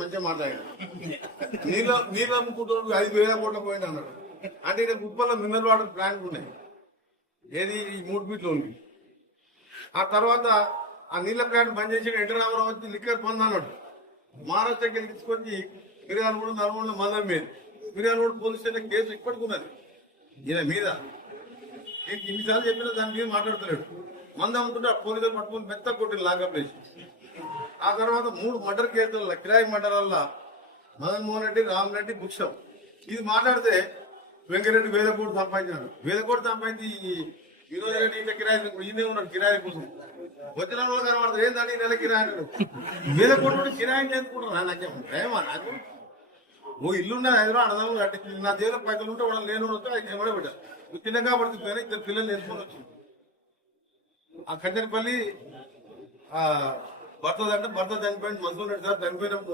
మంచిగా మాట్లాడాడు. నీళ్ళు అమ్ముకుంటాడు 5,000 కోట్ల పోయింది అన్నాడు. అంటే ఇక్కడ కుప్పల్లో మినరల్ వాటర్ ప్లాంట్ ఉన్నాయి, ఏది ఈ 3 ఫీట్లు ఉంది. ఆ తర్వాత ఆ నీళ్ళ ప్లాంట్ బంద్ చేసి ఎన్టీ రామారావు వచ్చి లిక్కర్ పొందన్నాడు. మహారాష్ట్రకి వెళ్ళి తీసుకొచ్చి మిర్యాలగూడ నల్గొండ మందం మీద మిర్యాలగూడ పోలీస్ స్టేషన్ కేసు ఇప్పటికున్నది ఈయన మీద. నేను ఇన్నిసార్లు చెప్పినా దాని మీద మాట్లాడుతున్నాడు. మందం అమ్ముతుంటే ఆ పోలీసులు పట్టుకుని మెత్త కొట్టి లాకప్ వేసి. ఆ తర్వాత 3 మర్డర్ కేసుల కిరాయి మర్డర్ వల్ల మదన్మోహన్ రెడ్డి, రామరెడ్డి, బుక్షం ఇది మాట్లాడితే వెంకరెడ్డి 1,000 కోట్లు సంపాదించాడు. 1,000 కోట్లు సంపాదించి వినోద్ రెడ్డి ఇంత కిరాయి ఈయనే ఉన్నాడు కిరాయి కోసం. వచ్చిన వాళ్ళు కనబడతారు ఏంటంటే ఈ నెల కిరాయి అంటాడు. 1,000 కోట్లు కిరాయి చేసుకుంటున్నా నాకేమో భయమా నాకు. ఓ ఇల్లున్న హైదరాబాద్ అడదాము కట్టింది. నా దేవుల పైసలు ఉంటే వాళ్ళు లేని వస్తే ఆయన ఎవడో పెట్టారు. చిన్నగా పడుతుంది, 2 పిల్లలు నేర్చుకొని వచ్చింది. ఆ కంచనపల్లి భర్త చనిపోయింది, మన్సూర్ రెడ్డి సార్ చనిపోయిన